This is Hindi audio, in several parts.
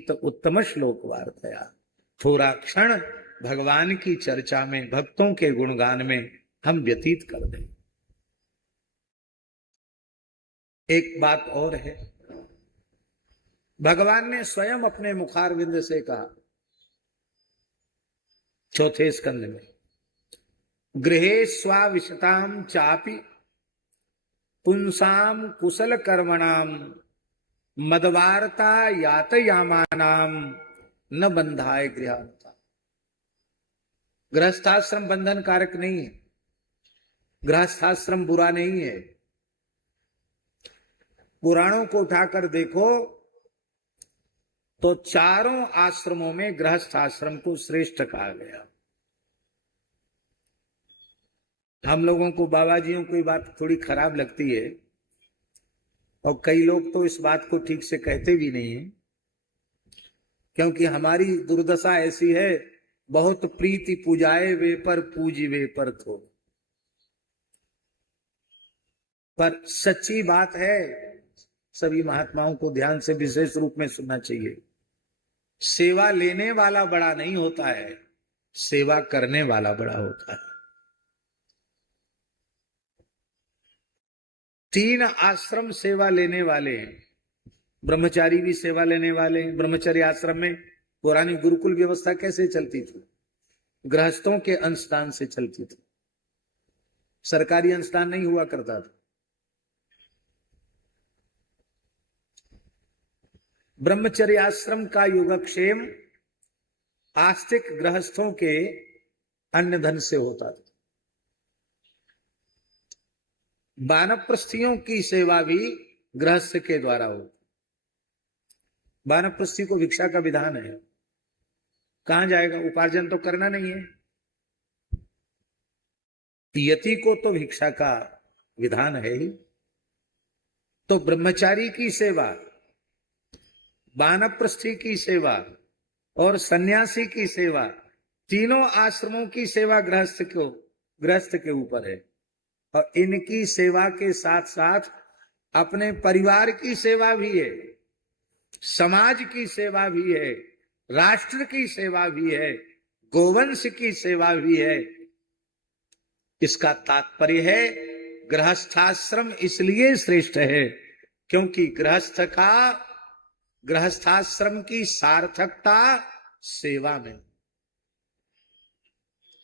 तो उत्तम श्लोक वार्तया। थोड़ा क्षण भगवान की चर्चा में, भक्तों के गुणगान में हम व्यतीत कर दें। एक बात और है, भगवान ने स्वयं अपने मुखारविंद से कहा चौथे स्कंद में, गृहे स्वाविशताम चापि पुंसाम कुशल कर्मणाम मदवार्ता यातयामानाम न बंधाय गृहता। गृहस्थाश्रम बंधन कारक नहीं है, गृहस्थाश्रम बुरा नहीं है। पुराणों को उठाकर देखो तो चारों आश्रमों में गृहस्थाश्रम को श्रेष्ठ कहा गया। हम लोगों को बाबाजियों को ये बात थोड़ी खराब लगती है और कई लोग तो इस बात को ठीक से कहते भी नहीं है, क्योंकि हमारी दुर्दशा ऐसी है, बहुत प्रीति पूजाए वे पर पूजी वे पर थो। पर सच्ची बात है, सभी महात्माओं को ध्यान से विशेष रूप में सुनना चाहिए। सेवा लेने वाला बड़ा नहीं होता है, सेवा करने वाला बड़ा होता है। 3 आश्रम सेवा लेने वाले हैं, ब्रह्मचारी भी सेवा लेने वाले हैं। ब्रह्मचर्य आश्रम में पुरानी गुरुकुल व्यवस्था कैसे चलती थी? गृहस्थों के अंशदान से चलती थी, सरकारी अंशदान नहीं हुआ करता था। ब्रह्मचर्य आश्रम का योगक्षेम आस्तिक गृहस्थों के अन्न धन से होता था। वानप्रस्थियों की सेवा भी गृहस्थ के द्वारा होती। वानप्रस्थी को भिक्षा का विधान है, कहां जाएगा? उपार्जन तो करना नहीं है। यति को तो भिक्षा का विधान है ही। तो ब्रह्मचारी की सेवा, वानप्रस्थी की सेवा और सन्यासी की सेवा, तीनों आश्रमों की सेवा गृहस्थ के ऊपर है। और इनकी सेवा के साथ साथ अपने परिवार की सेवा भी है, समाज की सेवा भी है, राष्ट्र की सेवा भी है, गोवंश की सेवा भी है। इसका तात्पर्य है गृहस्थाश्रम इसलिए श्रेष्ठ है क्योंकि गृहस्थाश्रम की सार्थकता सेवा में।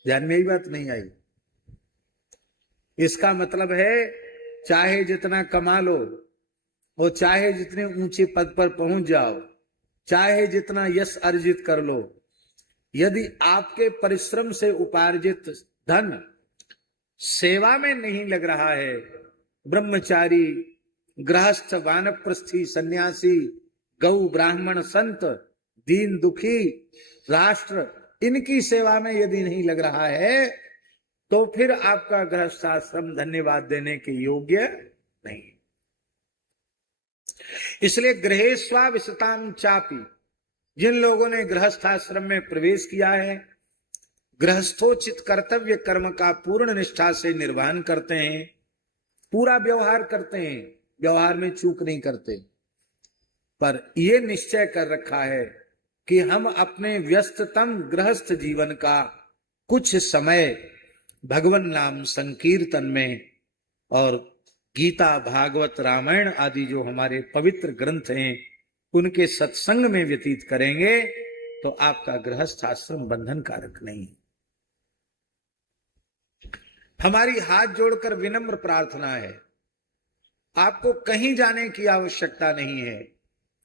ध्यान में ही बात नहीं आई? इसका मतलब है चाहे जितना कमा लो और चाहे जितने ऊंचे पद पर पहुंच जाओ, चाहे जितना यश अर्जित कर लो, यदि आपके परिश्रम से उपार्जित धन सेवा में नहीं लग रहा है, ब्रह्मचारी, गृहस्थ, वानप्रस्थी, सन्यासी, गौ, ब्राह्मण, संत, दीन दुखी, राष्ट्र, इनकी सेवा में यदि नहीं लग रहा है तो फिर आपका गृहस्थाश्रम धन्यवाद देने के योग्य नहीं। इसलिए गृहे स्वाविशताम चापि, जिन लोगों ने गृहस्थाश्रम में प्रवेश किया है, गृहस्थोचित कर्तव्य कर्म का पूर्ण निष्ठा से निर्वहन करते हैं, पूरा व्यवहार करते हैं, व्यवहार में चूक नहीं करते, पर यह निश्चय कर रखा है कि हम अपने व्यस्ततम गृहस्थ जीवन का कुछ समय भगवान नाम संकीर्तन में और गीता, भागवत, रामायण आदि जो हमारे पवित्र ग्रंथ हैं उनके सत्संग में व्यतीत करेंगे तो आपका गृहस्थाश्रम बंधन कारक नहीं है। हमारी हाथ जोड़कर विनम्र प्रार्थना है, आपको कहीं जाने की आवश्यकता नहीं है,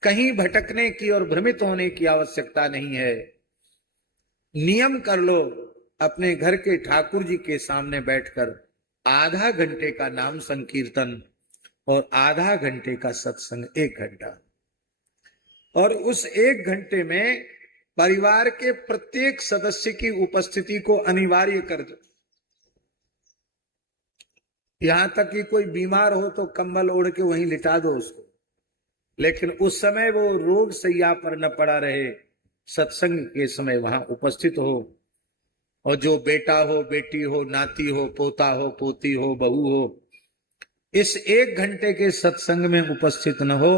कहीं भटकने की और भ्रमित होने की आवश्यकता नहीं है। नियम कर लो, अपने घर के ठाकुर जी के सामने बैठकर आधा घंटे का नाम संकीर्तन और आधा घंटे का सत्संग, 1 घंटा, और उस 1 घंटे में परिवार के प्रत्येक सदस्य की उपस्थिति को अनिवार्य कर दो। यहां तक कि कोई बीमार हो तो कंबल ओढ़ के वहीं लिटा दो उसको, लेकिन उस समय वो रोग सैया पर न पड़ा रहे, सत्संग के समय वहां उपस्थित हो। और जो बेटा हो, बेटी हो, नाती हो, पोता हो, पोती हो, बहू हो, इस 1 घंटे के सत्संग में उपस्थित न हो,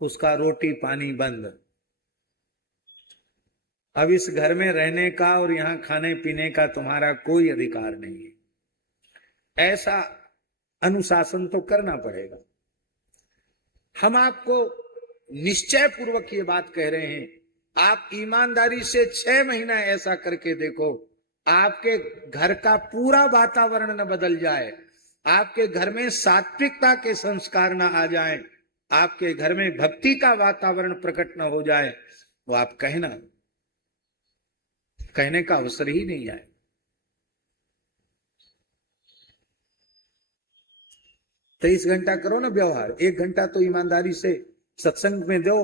उसका रोटी पानी बंद। अब इस घर में रहने का और यहाँ खाने पीने का तुम्हारा कोई अधिकार नहीं है। ऐसा अनुशासन तो करना पड़ेगा। हम आपको निश्चय पूर्वक ये बात कह रहे हैं, आप ईमानदारी से 6 महीना ऐसा करके देखो, आपके घर का पूरा वातावरण न बदल जाए, आपके घर में सात्विकता के संस्कार न आ जाए, आपके घर में भक्ति का वातावरण प्रकट न हो जाए, वो आप कहने का अवसर ही नहीं आए। 23 घंटा करो ना व्यवहार, 1 घंटा तो ईमानदारी से सत्संग में दो।